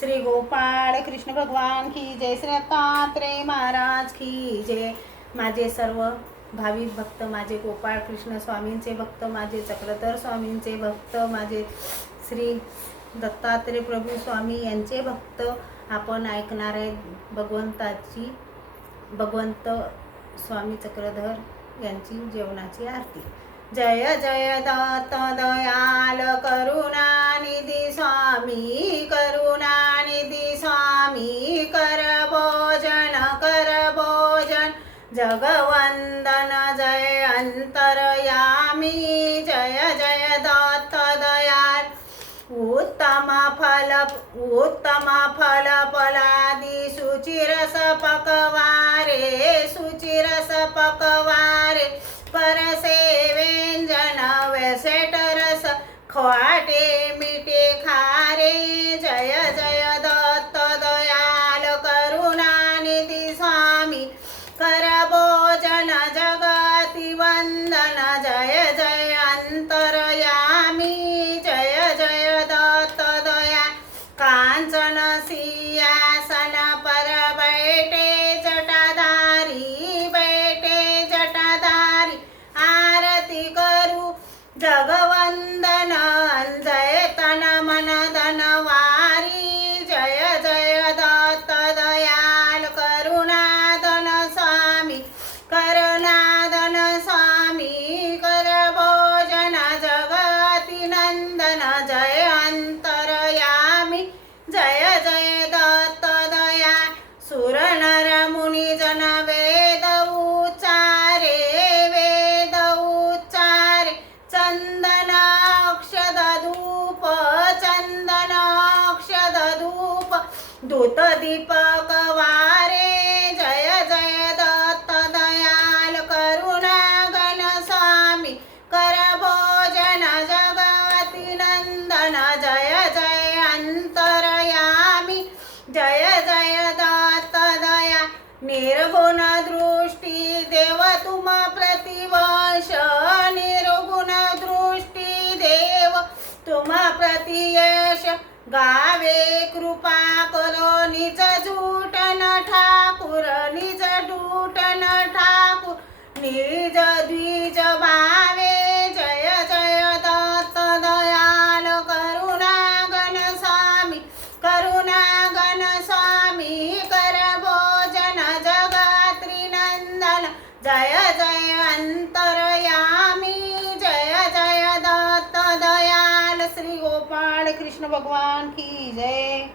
श्री गोपाळ कृष्ण भगवान की जय श्री दत्तात्रेय महाराज की जय. माझे सर्व भाविक भक्त माझे गोपाळ कृष्ण स्वामींचे भक्त माझे चक्रधर स्वामींचे भक्त माझे श्री दत्तात्रेय प्रभू स्वामी यांचे भक्त. आपण ऐकणार आहे भगवंताची भगवंत स्वामी चक्रधर यांची जेवणाची आरती. जय जय दत्त दयाल करुणानिधी स्वामी जगवंदन जय अंतरयामी जय जय दत्त दयाल उत्तम फल उत्तम फल फलादी सुचिरस पकवारे सुचिरस पकवारे। परसे व्यंजन वेसेटरस खाटे मिठे खारे। जय जय जगवंदन जय तन मन धन जय जय दत्त दयाल करुणादन स्वामी करुणाधन स्वामी कर भोजन जगती नंदन जय अंतरयामी जय जय दत्त दया सुर मुनी जन दूत दीपक वारे जय जय दत्त दयाल करुणा गण स्वामी। कर भोजन जगती नंदन जय जय अंतरयामी जय जय दत्त दया निर्गुण दृष्टी देव तुम प्रतिवश निर्गुण दृष्टी देव तुम प्रति गावे कृपा करो निज झूटन ठाकूर निज डूटन ठाकूर निज द्विज भावे जय जय दत्त दयाल करुणा गण स्वामी करुणा गण स्वामी कर भोजन जगात्री नंदन जय जय अंतर श्री गोपाळ कृष्ण भगवान की जय.